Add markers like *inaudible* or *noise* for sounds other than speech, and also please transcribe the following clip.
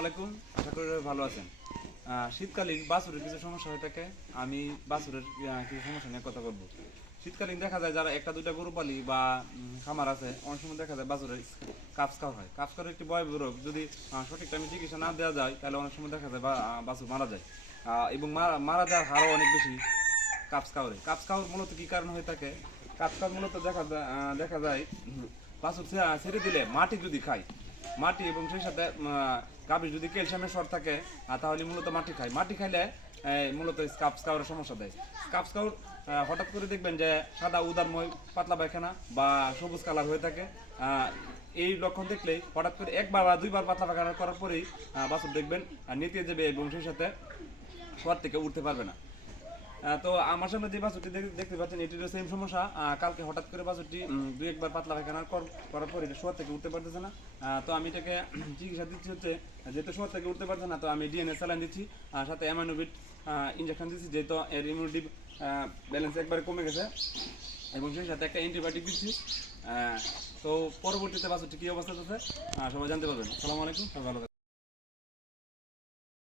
আলাইকুম, আশা করি ভালো আছেন। শীতকালীন বাছুরের কিছু সমস্যা হয়ে থাকে, আমি বাছুরের কিছু সমস্যা নিয়ে কথা বলব। শীতকালীন দেখা যায় যারা একটা, দুইটা গরু পালি বা খামার আছে, অনেক সময় দেখা যায় বাছুরের কাপসকার হয়। কাপসকার একটি বয় রোগ, যদি সঠিক টাইমে চিকিৎসা না দেওয়া যায়, তাহলে অনেক সময় দেখা যায় বা বাছুর মারা যায়। এবং মারা যাওয়ার হারও অনেক বেশি। কাপস কাউরে কাউর মূলত কি কারণ হয়ে থাকে? কাপস কাউর মূলত দেখা যায় দেখা যায় উম, ছেড়ে দিলে মাটি যদি খায় মাটি এবং সেই সাথে গাভীর যদি ক্যালসিয়ামের শর্ট থাকে তাহলে মূলত মাটি খায়। মাটি খাইলে মূলত কাপস কাউরের সমস্যা দেয়। কাপস কাউর হঠাৎ করে দেখবেন যে সাদা উদারময় পাতলা পায়খানা বা সবুজ কালার হয়ে থাকে। এই লক্ষণ দেখলেই হঠাৎ করে একবার বা দুইবার পাতলা পায়খানা করার পরেই বাছুর দেখবেন নেতিয়ে যাবে এবং সেই সাথে শোয়ার থেকে উঠতে পারবে না। তো আমার সামনে যে বাছুরটি দেখ- দেখতে পাচ্ছেন, এটিরও সেম সমস্যা। কালকে হঠাৎ করে বাছুরটি দুই একবার পাতলা পায়খানা কর- করার পর এটা শোয়ার থেকে উঠতে পারতেছে না। তো আমি এটাকে *clears throat* চিকিৎসা দিচ্ছি হচ্ছে, যেহেতু শোয়ার থেকে উঠতে পারছে না, তো আমি ডিএনএ স্যালাইন দিচ্ছি, আর সাথে অ্যামানোভিট ইঞ্জেকশন দিচ্ছি, যেহেতু এর ইমিউনিটি ব্যালেন্স একবারে কমে গেছে। এবং সেই সাথে একটা অ্যান্টিবায়োটিক দিচ্ছি। তো পরবর্তীতে বাছুরটি কী অবস্থা আছে সবাই জানতে পারবেন। আসসালামু আলাইকুম, সবাই ভালো।